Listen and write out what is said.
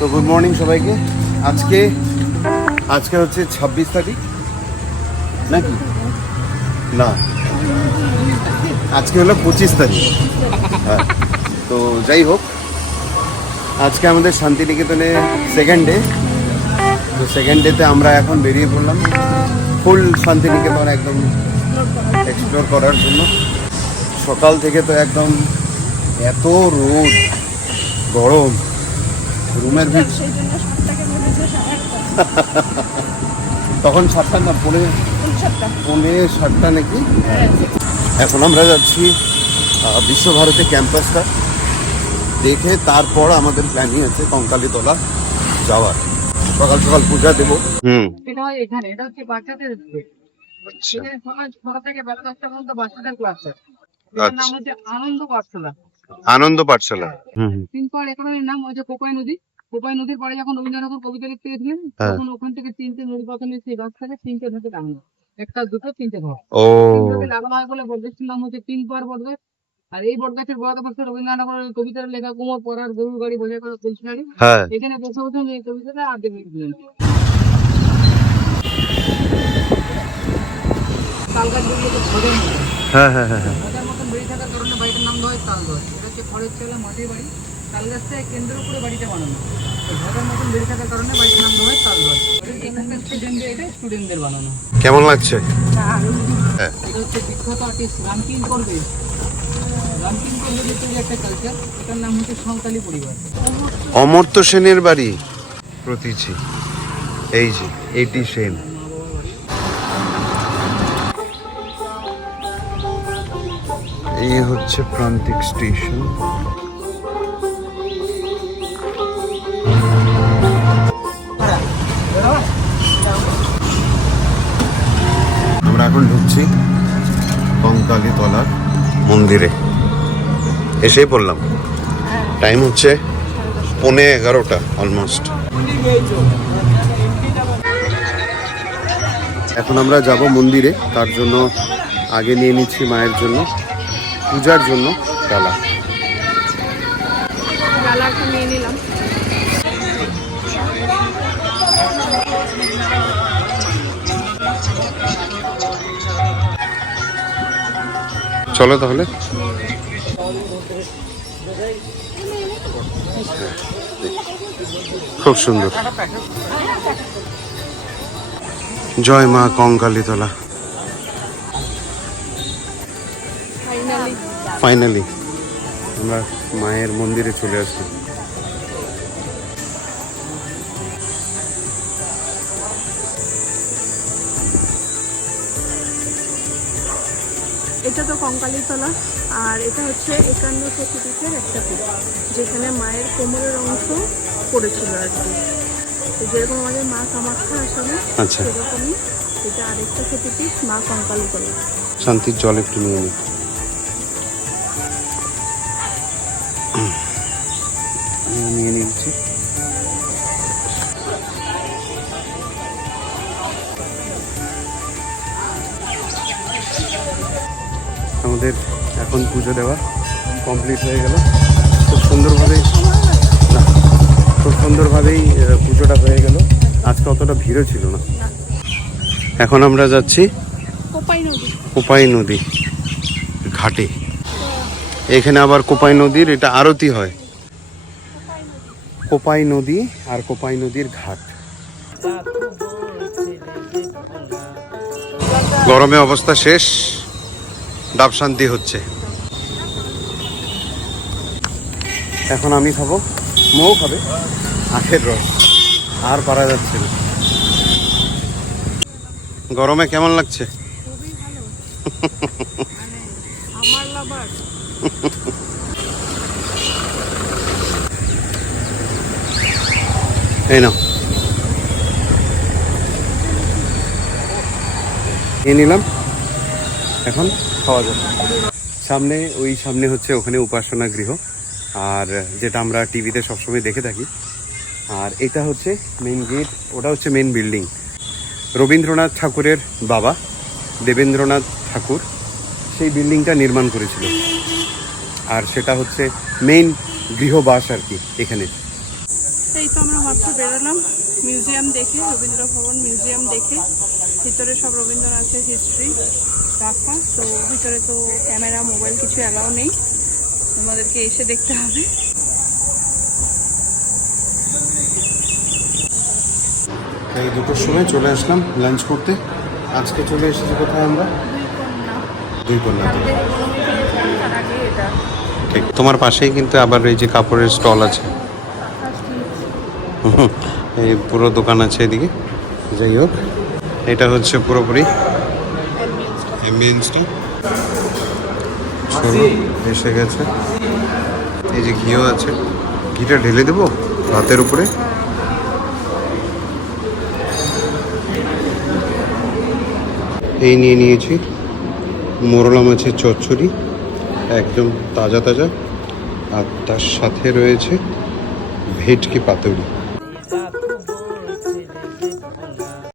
তো good morning সবাইকে। আজকে হচ্ছে 26 তারিখ নাকি না, আজকে হলো 25 তারিখ। হ্যাঁ, তো যাই হোক, আজকে আমাদের শান্তিনিকেতনে সেকেন্ড ডে। তো সেকেন্ড ডেতে আমরা এখন বেরিয়ে পড়লাম ফুল শান্তিনিকেতন একদম এক্সপ্লোর করার জন্য। সকাল থেকে তো একদম এত রোদ, গরম, রুমের ভিতর তখন 7টা না, পৌনে 7টা নাকি। এখন আমরা যাচ্ছি বিশ্বভারতী ক্যাম্পাসটা দেখে, তারপর আমাদের প্ল্যানিং আছে কঙ্কালীতলা যাওয়ার। সকাল সকাল পূজা দেবো। এটা হয় এখানে, এটা হচ্ছে বাচ্চাদের এখানে সকাল 6টা থেকে বেলা 10টা পর্যন্ত বাচ্চাদের ক্লাস হয়। এটার নাম হচ্ছে আনন্দ পাঠশালা। আনন্দ পাঠশালা। তিনপাড় একাডেমির নাম হচ্ছে কোপাই নদী। কোপাই নদীর পরে যখন রবীন্দ্রনাথ কবিতা লিখতে গেছিলেন, তখন ওখান থেকে 3টে নদী পাতানের সেই গাছ থেকে 3টে নদী লাগানো, একটা দুটো 3টে ঘর তিনভাবে লাগানো হয় বলে বটগাছটির নাম হচ্ছে তিনপাড় বটগাছ। আর এই বটগাছের বড় পাশে রবীন্দ্রনাথ কবিতার লেখা কুমোর পড়ার গরুর গাড়ি বোঝাই করা পেন্সিলারি, এখানে বসে বসে এই কবিতাটা আগে লিখছিলেন। তাল গাছগুলোকে ধরে মজার মতন বেড়ে থাকার কারণে বাড়িটার নাম দেওয়া হয় তাল গাছ। এটা হচ্ছে খড়ের চালা মাটির বাড়ি, তাল গাছটা কেন্দ্রের উপরে বাড়িটা বানানো। ঝড়ের মতন বেড়ে থাকার কারণে বাড়ির নাম দেওয়া হয় তাল গাছ। এখানকার স্টুডেন্টদের, এটা স্টুডেন্টদের বানানো। কেমন লাগছে? এটা হচ্ছে বিখ্যাত আর্টিস্ট রামকিন করবে। রামকিন করবে তৈরি একটা কালচার, এটার নাম হচ্ছে সাঁওতালি পরিবার। অমর্ত্য সেনের বাড়ি প্রতীচি, এই যে এটি সেন। এই হচ্ছে প্রান্তিক স্টেশন। আমরা এখন ঢুকছি কঙ্কালীতলার মন্দিরে, এসেই পড়লাম। টাইম হচ্ছে 11:15 অলমোস্ট। এখন আমরা যাব মন্দিরে, তার জন্য আগে নিয়ে নিচ্ছি মায়ের জন্য পূজার জন্য ডালা। নিয়ে নিলাম। চলো তাহলে। খুব সুন্দর। জয় মা কঙ্কালীতলা। ফাইনালি আমরা মায়ের মন্দিরে চলে আসলাম। এটা তো কঙ্কালীতলা, আর এটা হচ্ছে 51 শক্তিপীঠের একটা পীঠ, যেখানে মায়ের কোমরের অংশ পড়েছিল আর কি। যেরকম আমাদের মা কামাখ্যা আসামে, সেরকমই এটা আরেকটা শক্তিপীঠ, মা কঙ্কালীতলা। শান্তির জল একটু নিয়ে নি। নিয়ে নিচ্ছি। আমাদের এখন পুজো দেওয়া কমপ্লিট হয়ে গেল। খুব সুন্দরভাবেই পুজোটা হয়ে গেল। আজকে অতটা ভিড়ও ছিল না। এখন আমরা যাচ্ছি কোপাই নদী ঘাটে। এখানে আবার কোপাই নদীর এটা আরতি হয়। কোপাই নদী আর কোপাই নদীর ঘাট। গরমে অবস্থা শেষ, ডাব শান্তি হচ্ছে। এখন আমি খাবো, মৌ খাবে আখের রস। আর পারা যাচ্ছে না। গরমে কেমন লাগছে? খুবই ভালো, আমার লাভার। এই নাও, নিয়ে নিলাম। এখন খাওয়া যাবে। সামনে হচ্ছে ওখানে উপাসনা গৃহ, আর যেটা আমরা টিভিতে সবসময় দেখে থাকি। আর এটা হচ্ছে মেন গেট, ওটা হচ্ছে মেন বিল্ডিং। রবীন্দ্রনাথ ঠাকুরের বাবা দেবেন্দ্রনাথ ঠাকুর সেই বিল্ডিংটা নির্মাণ করেছিল। আর সেটা হচ্ছে মেইন গৃহবাস আর কি এখানে। এই তো আমরা মাত্র বেরোলাম মিউজিয়াম দেখে, রবীন্দ্র ভবন মিউজিয়াম দেখে। ভিতরে সব রবীন্দ্রনাথের হিস্ট্রি রাখা, তো ভিতরে তো ক্যামেরা মোবাইল কিছু অ্যালাউ নেই, তোমাদেরকে এসে দেখতে হবে। এই দুটোর সময় চলে আসলাম লাঞ্চ করতে। আজকে চলে এসেছি কোথায় আমরা? দুই কন্যা। ঠিক তোমার পাশেই কিন্তু আবার এই যে কাপড়ের স্টল আছে, এই পুরো দোকান আছে এদিকে। যাই হোক, এটা হচ্ছে পুরোপুরি অ্যাম্বিয়েন্সটা। চলো এসে গেছে। এই যে ঘিও আছে, ঘিটা ঢেলে দেবো ভাতের উপরে। এই নিয়ে নিয়েছি মোরলা মাছের চচ্চড়ি, একদম তাজা তাজা, আর তার সাথে রয়েছে ভেটকি পাতুরি।